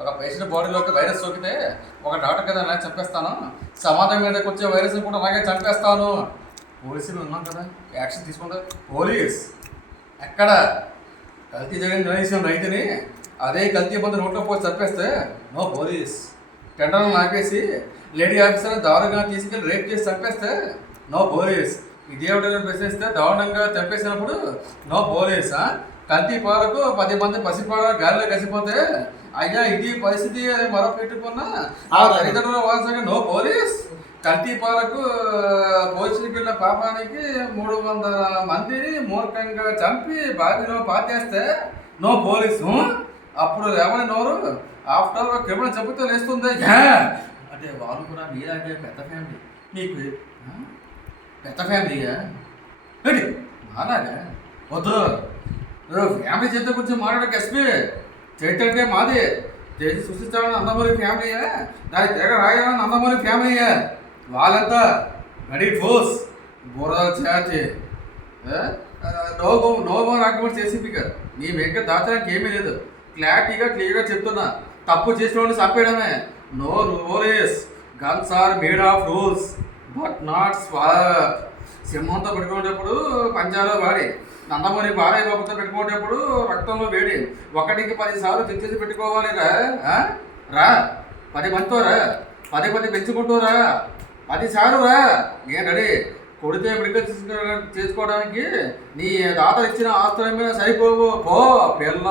ఒక పేషెంట్ బాడీలోకి వైరస్ సోకితే ఒక డాక్టర్ కదా అలాగే చంపేస్తాను, సమాజం మీదకి వచ్చే వైరస్ని కూడా అలాగే చంపేస్తాను. పోలీసులు ఉన్నాం కదా, యాక్షన్ తీసుకుంటారు. పోలీస్ ఎక్కడ కల్తీ జరిగిన నిలదీసిన రైతుని అదే కల్తీ మందు నోట్లో పోసి చంపేస్తే నో పోలీస్. టెండర్లు నాకేసి లేడీ ఆఫీసర్ని దారుణంగా తీసుకెళ్ళి రేప్ చేసి చంపేస్తే నో పోలీస్. ఇదేవిధంగా ప్రశ్నిస్తే దారుణంగా చంపేసినప్పుడు నో పోలీస్. కల్తీ పాలకు 10 మంది పసిపాడ గాలిలో కలిసిపోతే అయ్యా ఇది పరిస్థితి అని మరో పెట్టుకున్నా ఆ తల్లిదండ్రుల వారసుగా నో పోలీస్. కల్తీ పాలకు పోలీసులకు వెళ్ళిన పాపానికి 300 మందిని మూర్ఖంగా చంపి బావిలో పాతేస్తే నో పోలీసు. అప్పుడు లేవని నోరు ఆఫ్టర్ క్రిమినల్ చెబుతూ లేస్తుంది. అంటే వాళ్ళు కూడా మీలాగే పెద్ద ఫ్యామిలీ, నీకు పెద్ద ఫ్యామిలీయా ఏంటి అలాగా? వద్దు, ఫ్యామిలీ చేత గురించి మాట్లాడక ఎస్పీ. చైతన్య మాది, చేసి సృష్టించాలని నందమూరి ఫ్యామిలీయా, దాని తెగ రాయాలని నందమూరి ఫ్యామిలీయా. వాళ్ళంతా గడి ఫోర్స్ బురద చేతి నోబో డాక్యుమెంట్ చేసింది కదా, నీ వెంక దాచడానికి ఏమీ లేదు. క్లియర్గా చెప్తున్నా, తప్పు చేసిన వాళ్ళు చంపేయడమే. No rules, guns are made of rules but not sword. సింహంతో పెట్టుకునేటప్పుడు పంజాలో వాడి, నందమూరి బాలయ్య బాబుతో పెట్టుకునేటప్పుడు రక్తంలో వేడి. ఒకటికి 10 సార్లు తెచ్చేసి పెట్టుకోవాలి రా 10 మందితో రా, 10 పెంచుకుంటూ రా, 10 సార్లు రా. నేను రెడీ. కొడితే మెడికల్ చేసుకోవడానికి నీ తాత ఇచ్చిన ఆస్తుల మీద సరిపోవు. పో పిల్ల.